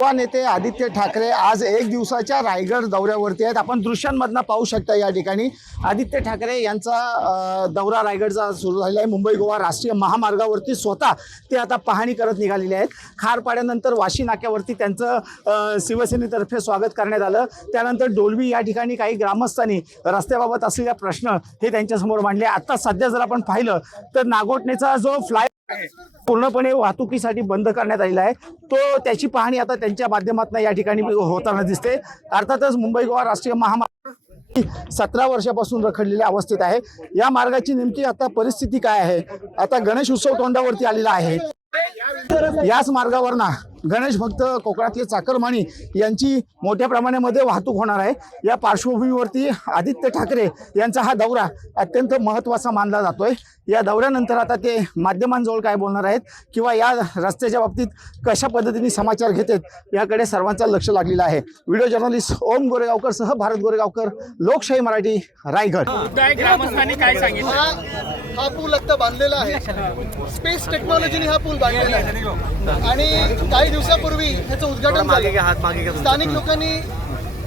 युवा नेते आदित्य ठाकरे आज एक दिवसाच्या रायगड दौऱ्यावरती आहेत। आपण दृश्यांमधनं पाहू शकता या ठिकाणी आदित्य ठाकरे यांचा दौरा रायगडचा सुरू झालेला आहे। मुंबई गोवा राष्ट्रीय महामार्गावरती स्वतः ते आता पाहणी करत निघालेले आहेत। खारपाड्यानंतर वाशी नाक्यावरती त्यांचं शिवसेनेतर्फे स्वागत करण्यात आलं। त्यानंतर डोलवी या ठिकाणी काही ग्रामस्थांनी रस्त्याबाबत असलेले प्रश्न हे त्यांच्यासमोर मांडले। आता सध्या जर आपण पाहिलं तर नागोठणेचा जो फ्लाय पूर्णपणे वाहतुकीसाठी बंद करण्यात आलेला आहे, तो त्याची पाहणी आता त्यांच्या माध्यमातून या ठिकाणी होताना दिसते। अर्थातच मुंबई गोवा राष्ट्रीय महामार्ग 17 वर्षापासून रखडलेल्या अवस्थेत आहे। या मार्गाची नेमकी आता परिस्थिती काय आहे? आता गणेश उत्सव तोंडावरती आलेला आहे। याच मार्गावरना गणेश भक्त कोकणातले चाकरमानी यांची मोठ्या प्रमाणामध्ये वाहतूक होणार आहे। या पार्श्वभूमीवरती आदित्य ठाकरे यांचा हा दौरा अत्यंत महत्त्वाचा मानला जातोय। या दौऱ्यानंतर आता ते माध्यमांजवळ काय बोलणार आहेत किंवा या रस्त्याच्या बाबतीत कशा पद्धतीने समाचार घेतात याकडे सर्वांचं लक्ष लागलेलं आहे। व्हिडिओ जर्नलिस्ट ओम गोरेगावकर सह भारत गोरेगावकर, लोकशाही मराठी, रायगड। ग्रामस्थांनी काय सांगितलं? हा पूल आता बांधलेला आहे, स्पेस टेक्नॉलॉजीने हा पूल बांधलेला आहे आणि काही दिवसापूर्वी ह्याचं उद्घाटन झालं। स्थानिक लोकांनी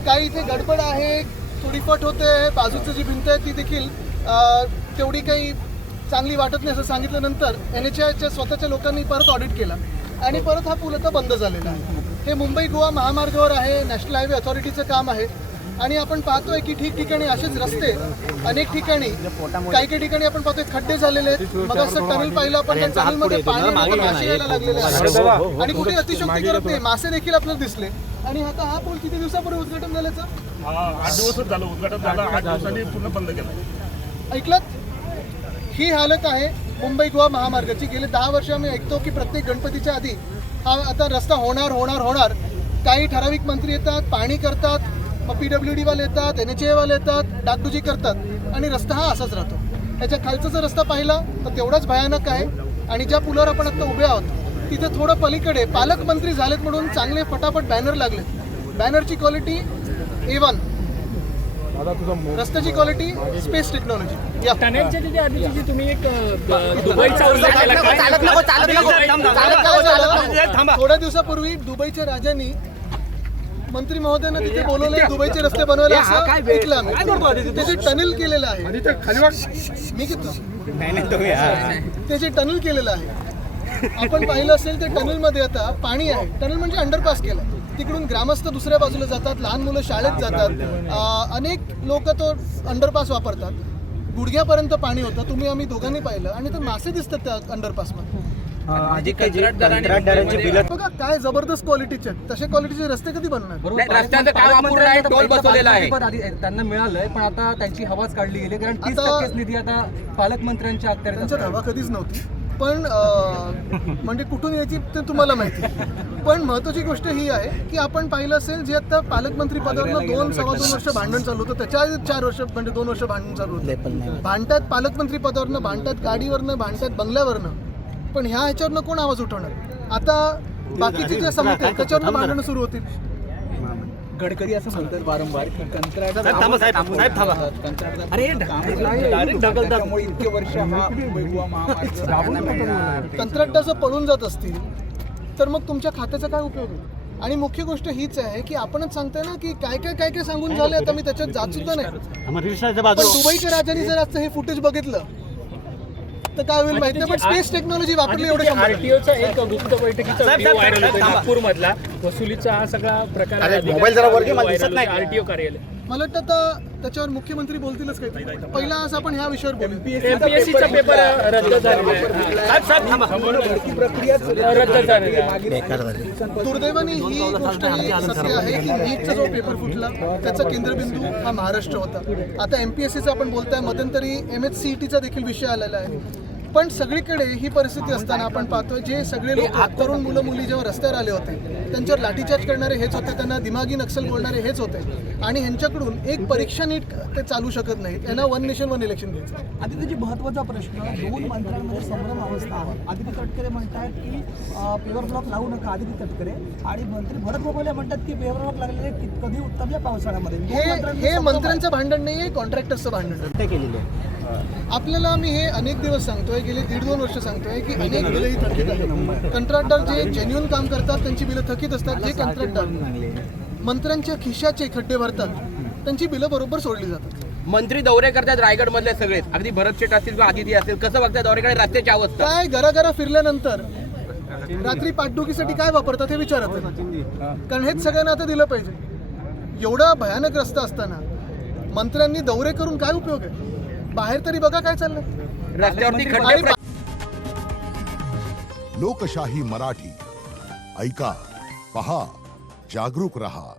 काही इथे गडबड आहे, थोडी फट होते, बाजूची जी भिंत आहे ती देखील तेवढी काही चांगली वाटत नाही असं सांगितल्यानंतर NHAIच्या स्वतःच्या लोकांनी परत ऑडिट केला आणि परत हा पूल आता बंद झालेला आहे। हे मुंबई गोवा महामार्गावर आहे, नॅशनल हायवे अथॉरिटीचं काम आहे आणि आपण पाहतोय की ठिकठिकाणी असेच रस्ते अनेक ठिकाणी काही ठिकाणी आपण पाहतोय खड्डे झालेले आहेत। मग असं टनल पाहिलं आपण, त्या टनलमध्ये पाणी मासे यायला लागलेले आहे आणि कुठे अतिशयोक्ती करत नाही, मासे देखील आपल्याला दिसले। आणि आता हा पूल किती दिवसापूर्वी उद्घाटन झाल्याचं? 8 दिवस झालं उद्घाटन झालं, 8 दिवसांनी पूर्ण बंद केलं। ऐकलत? ही हालत आहे मुंबई गोवा महामार्गाची। गेले 10 वर्ष आम्ही ऐकतो की प्रत्येक गणपतीच्या आधी हा आता रस्ता होणार होणार होणार। काही ठराविक मंत्री येतात, पाणी करतात, मग PWD वाले येतात, NHAI वाले येतात, डागडुजी करतात आणि रस्ता हा असाच राहतो। त्याच्या खालचा जर रस्ता पाहिला तर तेवढाच भयानक आहे। आणि ज्या पुलावर आपण आता उभे आहोत तिथे थोडं पलीकडे पालकमंत्री झालेत म्हणून चांगले फटाफट बॅनर लागले। बॅनरची क्वालिटी A1, रस्त्याची क्वालिटी स्पेस टेक्नॉलॉजी। तुम्ही एक दुबईचा उल्लेख केला। थोड्या दिवसापूर्वी दुबईच्या राजांनी मंत्री महोदयांना तिथे बोलवले दुबईचे रस्ते बनवायला असं ऐकलं आम्ही। त्याचे टनल केलेलं आहे, मी किती त्याचे टनल केलेलं आहे। आपण पाहिलं असेल ते टनलमध्ये आता पाणी आहे। टनल म्हणजे अंडरपास केला, तिकडून ग्रामस्थ दुसऱ्या बाजूला जातात, लहान मुलं शाळेत जातात, अनेक लोक तो अंडरपास वापरतात। गुडघ्यापर्यंत पाणी होतं, तुम्ही आम्ही दोघांनी पाहिलं आणि ते मासे दिसतात त्या अंडरपासमध्ये। बघा काय जबरदस्त क्वालिटीचे, तसे क्वालिटीचे रस्ते कधी बनणार? रस्त्याचं काम अपूर्ण आहे, टोल बसवलेला आहे, त्यांना मिळालंय पण आता त्यांची हवाच काढली गेली कारण 30% निधी आता पालकमंत्र्यांच्या अखत्यारीत। त्यांच्यात हवा कधीच नव्हती, पण म्हणजे कुठून यायची ते तुम्हाला माहिती। पण महत्त्वाची गोष्ट ही आहे की आपण पाहिलं असेल जे आता पालकमंत्री पदावरनं 2-2.25 वर्ष भांडण चालू होतं, त्याच्या 4 वर्ष म्हणजे 2 वर्ष भांडण चालू होतं। भांडतात पालकमंत्री पदावरनं, भांडतात गाडीवरनं, भांडतात बंगल्यावरनं, पण ह्या ह्याच्यावरनं कोण आवाज उठवणार? आता बाकीचे जे समिती आहेत त्याच्यावरनं भांडणं सुरू होतील। गडकरी असं म्हणतात वारंवार की कंत्राटदार पळून जात असतील तर मग तुमच्या खात्याचा काय उपयोग आहे? आणि मुख्य गोष्ट हीच आहे की आपणच सांगताय ना की काय काय काय काय सांगून झाले, आता मी त्याच्यात जात सुद्धा नाही। पण दुबईच्या राजांनी जर आज हे फुटेज बघितलं तर काय होईल माहिती नाही, पण स्पेस टेक्नॉलॉजी वापरली एवढे। RTOचा एक गुप्त बैठकीचा व्हिडिओ व्हायरल होतो नागपूरमधला, वसुलीचा हा सगळा प्रकार RTO कार्यालय। मला वाटतं आता त्याच्यावर मुख्यमंत्री बोलतीलच काही। पहिला आज आपण ह्या विषयावर बोलू। MPSCचा पेपर रद्द झालेला आहे। दुर्दैवाने ही गोष्ट ही सत्य आहे की नीटचा जो पेपर फुटला त्याचा केंद्रबिंदू हा महाराष्ट्र होता। आता MPSCचा आपण बोलताय, मध्यंतरी MHCETचा देखील विषय आलेला आहे। पण सगळीकडे ही परिस्थिती असताना आपण पाहतोय जे सगळे लोक तरुण मुलं मुली जेव्हा रस्त्यावर आले होते त्यांच्यावर लाठीचार्ज करणारे हेच होते, त्यांना दिमागी नक्षल बोलणारे हेच होते आणि ह्यांच्याकडून एक परीक्षा नीट ते चालू शकत नाहीत। यांना 1 नेशन 1 इलेक्शन घ्यायचं। आदित्यजी महत्त्वाचा प्रश्न, 2 मंत्र्यांमध्ये संभ्रम अवस्था आहे। आदित्य तटकरे म्हणतात की पेवर ब्लॉक लावू नका, आदित्य तटकरे, आणि मंत्री भरत गोगावले म्हणतात की पेवर ब्लॉक लागलेले कधी उत्तम या पावसाळ्यामध्ये। हे मंत्र्यांचं भांडण नाही आहे, कॉन्ट्रॅक्टर्सचं भांडण आहे। आपल्याला मी हे अनेक दिवस सांगतोय, गेले 1.5-2 वर्ष सांगतोय की अनेक बिलं ही थकीत आहेत. कंत्राटदार जे जेन्युइन काम करतात त्यांची बिलं थकीत असतात. जे कंत्राटदार मंत्र्यांच्या खिशाचे खड्डे भरतात त्यांची बिलं बरोबर सोडली जातात. मंत्री दौरे करतात रायगड मधले सगळेच, अगदी भरत शेठ असतील किंवा आदिती असतील, कसं बघताय दौऱ्याकडे रस्त्याची अवस्था? काय घराघरा फिरल्यानंतर रात्री पाठदुखीसाठी काय वापरतात हे विचारत आहे. कारण हेच सगळ्यांना आता दिलं पाहिजे. एवढा भयानक रस्ता असताना मंत्र्यांनी दौरे करून काय उपयोग आहे? बाहेर तरी बघा काय चाललंय रस्त्यावरती खड्डे. लोकशाही मराठी ऐका, पहा, जागरूक रहा.